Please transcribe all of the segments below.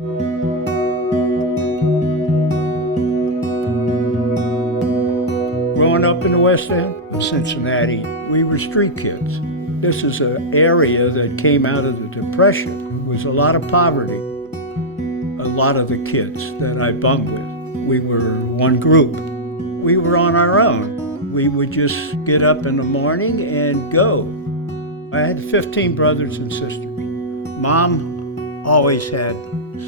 Growing up in the West End of Cincinnati, we were street kids. This is an area that came out of the Depression. It was a lot of poverty. A lot of the kids that I bunged with, we were one group. We were on our own. We would just get up in the morning and go. I had 15 brothers and sisters. Mom always had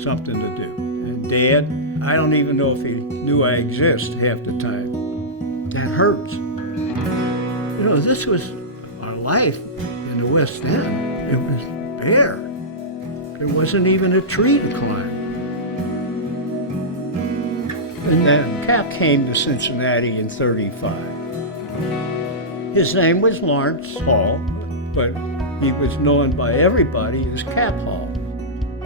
something to do. And Dad, I don't even know if he knew I exist half the time. That hurts. You know, this was our life in the West End. It was bare. There wasn't even a tree to climb. And then Cap came to Cincinnati in '35. His name was Lawrence Hall, but he was known by everybody as Cap Hall.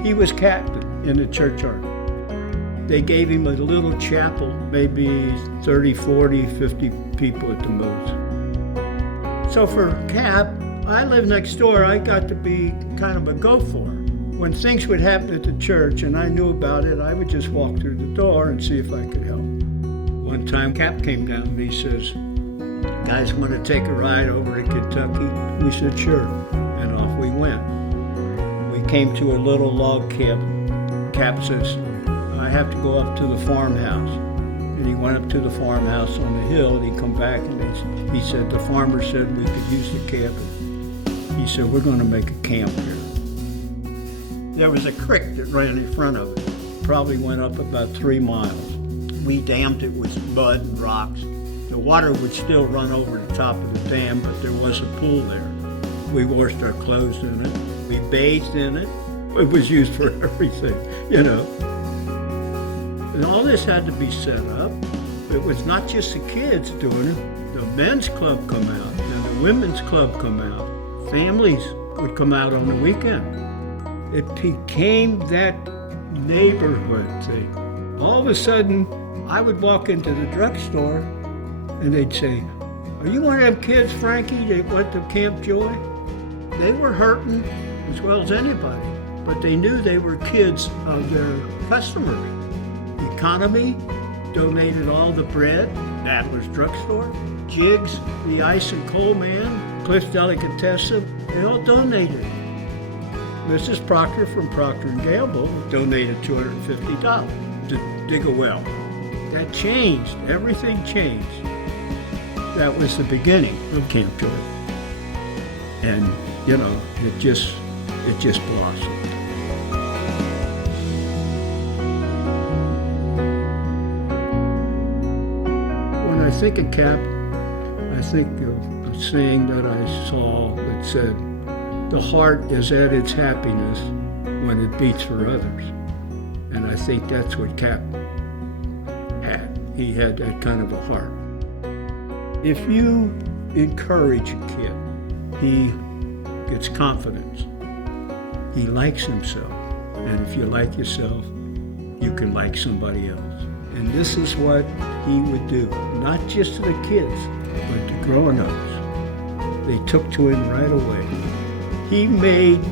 He was captain in the church army. They gave him a little chapel, maybe 30, 40, 50 people at the most. So for Cap, I lived next door. I got to be kind of a go-for. When things would happen at the church and I knew about it, I would just walk through the door and see if I could help. One time, Cap came down and he says, "Guys, want to take a ride over to Kentucky?" We said, "Sure," and off we went. We came to a little log cabin. Cap says, "I have to go up to the farmhouse." And he went up to the farmhouse on the hill, and he come back and he said, "The farmer said we could use the cabin." He said, "We're going to make a camp here." There was a creek that ran in front of it. Probably went up about 3 miles. We dammed it with mud and rocks. The water would still run over the top of the dam, but there was a pool there. We washed our clothes in it. We bathed in it. It was used for everything, you know. And all this had to be set up. It was not just the kids doing it. The men's club come out and the women's club come out. Families would come out on the weekend. It became that neighborhood thing. All of a sudden, I would walk into the drugstore and they'd say, "Are you one of them kids, Frankie, that went to Camp Joy?" They were hurting as well as anybody, but they knew they were kids of their customers. The economy donated all the bread. That was drugstore. Jigs, the ice and coal man, Cliff's Delicatessen, they all donated. Mrs. Proctor from Procter & Gamble donated $250 to dig a well. That changed. Everything changed. That was the beginning of Camp Joy. And, you know, it just blossomed. When I think of Cap, I think of a saying that I saw that said, "The heart is at its happiness when it beats for others." And I think that's what Cap had. He had that kind of a heart. If you encourage a kid, he gets confidence. He likes himself. And if you like yourself, you can like somebody else. And this is what he would do, not just to the kids, but to grown-ups. They took to him right away. He made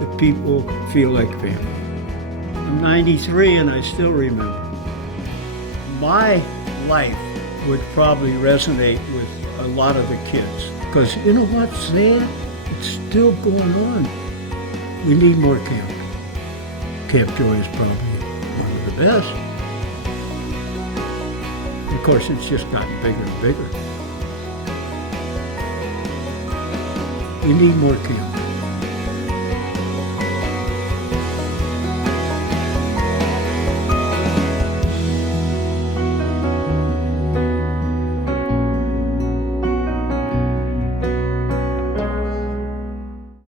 the people feel like family. I'm 93 and I still remember. My life would probably resonate with a lot of the kids. Because you know what's sad? It's still going on. We need more camp. Camp Joy is probably one of the best. Of course, it's just gotten bigger and bigger. We need more camp.